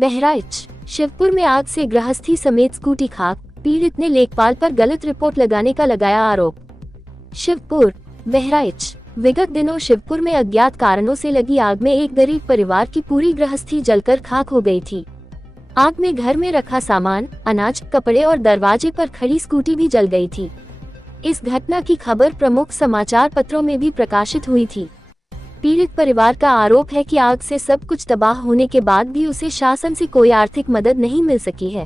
बहराइच शिवपुर में आग से गृहस्थी समेत स्कूटी खाक, पीड़ित ने लेखपाल पर गलत रिपोर्ट लगाने का लगाया आरोप। शिवपुर बहराइच विगत दिनों शिवपुर में अज्ञात कारणों से लगी आग में एक गरीब परिवार की पूरी गृहस्थी जलकर खाक हो गई थी। आग में घर में रखा सामान, अनाज, कपड़े और दरवाजे पर खड़ी स्कूटी भी जल गई थी। इस घटना की खबर प्रमुख समाचार पत्रों में भी प्रकाशित हुई थी। पीड़ित परिवार का आरोप है कि आग से सब कुछ तबाह होने के बाद भी उसे शासन से कोई आर्थिक मदद नहीं मिल सकी है।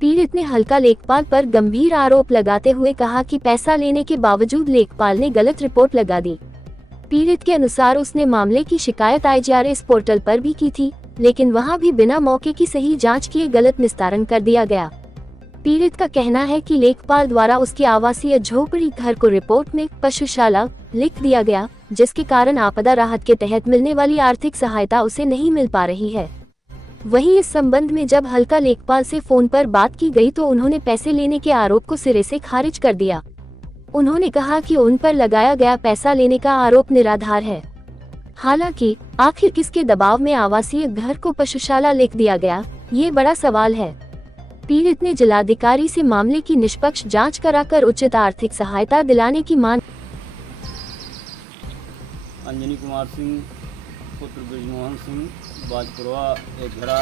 पीड़ित ने हल्का लेखपाल पर गंभीर आरोप लगाते हुए कहा कि पैसा लेने के बावजूद लेखपाल ने गलत रिपोर्ट लगा दी। पीड़ित के अनुसार उसने मामले की शिकायत IGRS पोर्टल पर भी की थी, लेकिन वहां भी बिना मौके की सही जांच किए गलत निस्तारण कर दिया गया। पीड़ित का कहना है कि लेखपाल द्वारा उसके आवासीय झोपड़ी घर को रिपोर्ट में पशुशाला लिख दिया गया, जिसके कारण आपदा राहत के तहत मिलने वाली आर्थिक सहायता उसे नहीं मिल पा रही है। वहीं इस संबंध में जब हल्का लेखपाल से फोन पर बात की गई तो उन्होंने पैसे लेने के आरोप को सिरे से खारिज कर दिया। उन्होंने कहा कि उन पर लगाया गया पैसा लेने का आरोप निराधार है। हालांकि आखिर किसके दबाव में आवासीय घर को पशुशाला लिख दिया गया, ये बड़ा सवाल है। पीड़ित ने जिलाधिकारी से मामले की निष्पक्ष जांच कराकर उचित आर्थिक सहायता दिलाने की मांग। अंजनी कुमार सिंह पुत्र ब्रिजमोहन सिंह बाजपुरवा एकघरा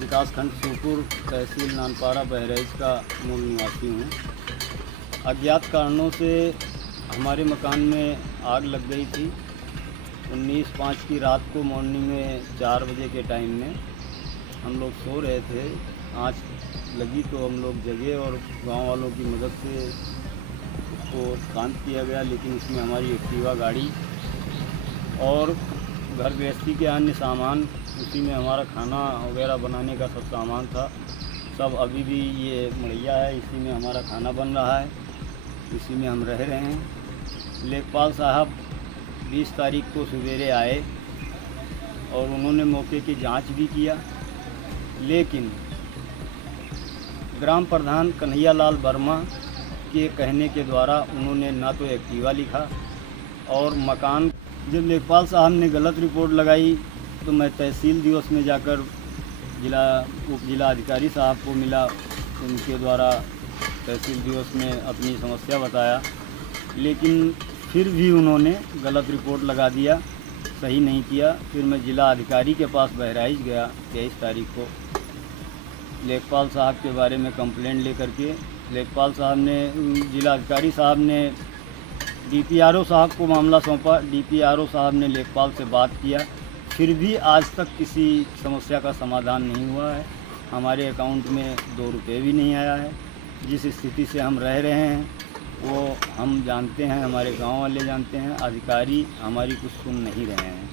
विकासखंड शिवपुर तहसील नानपारा बहराइच का मूल निवासी हूँ। अज्ञात कारणों से हमारे मकान में आग लग गई थी। 19/5 की रात को मॉर्निंग में 4 बजे के टाइम में हम लोग सो रहे थे। आँच लगी तो हम लोग जगे और गांव वालों की मदद से उसको शांत किया गया, लेकिन इसमें हमारी एक्टिवा गाड़ी और घर गृहस्थी के अन्य सामान, उसी में हमारा खाना वगैरह बनाने का सब सामान था। सब अभी भी ये मड़ैया है, इसी में हमारा खाना बन रहा है, इसी में हम रह रहे हैं। लेखपाल साहब 20 तारीख को सवेरे आए और उन्होंने मौके की जांच भी किया, लेकिन ग्राम प्रधान कन्हैयालाल वर्मा के कहने के द्वारा उन्होंने ना तो एक्टिवा लिखा और मकान। जब लेखपाल साहब ने गलत रिपोर्ट लगाई तो मैं तहसील दिवस में जाकर उप जिला अधिकारी साहब को मिला। उनके द्वारा तहसील दिवस में अपनी समस्या बताया, लेकिन फिर भी उन्होंने गलत रिपोर्ट लगा दिया, सही नहीं किया। फिर मैं जिला अधिकारी के पास बहराइच गया 23 तारीख को लेखपाल साहब के बारे में कंप्लेंट लेकर के। लेखपाल साहब ने, जिला अधिकारी साहब ने DPRO साहब को मामला सौंपा। DPRO साहब ने लेखपाल से बात किया, फिर भी आज तक किसी समस्या का समाधान नहीं हुआ है। हमारे अकाउंट में 2 रुपये भी नहीं आया है। जिस स्थिति से हम रह रहे हैं वो हम जानते हैं, हमारे गांव वाले जानते हैं। अधिकारी हमारी कुछ सुन नहीं रहे हैं।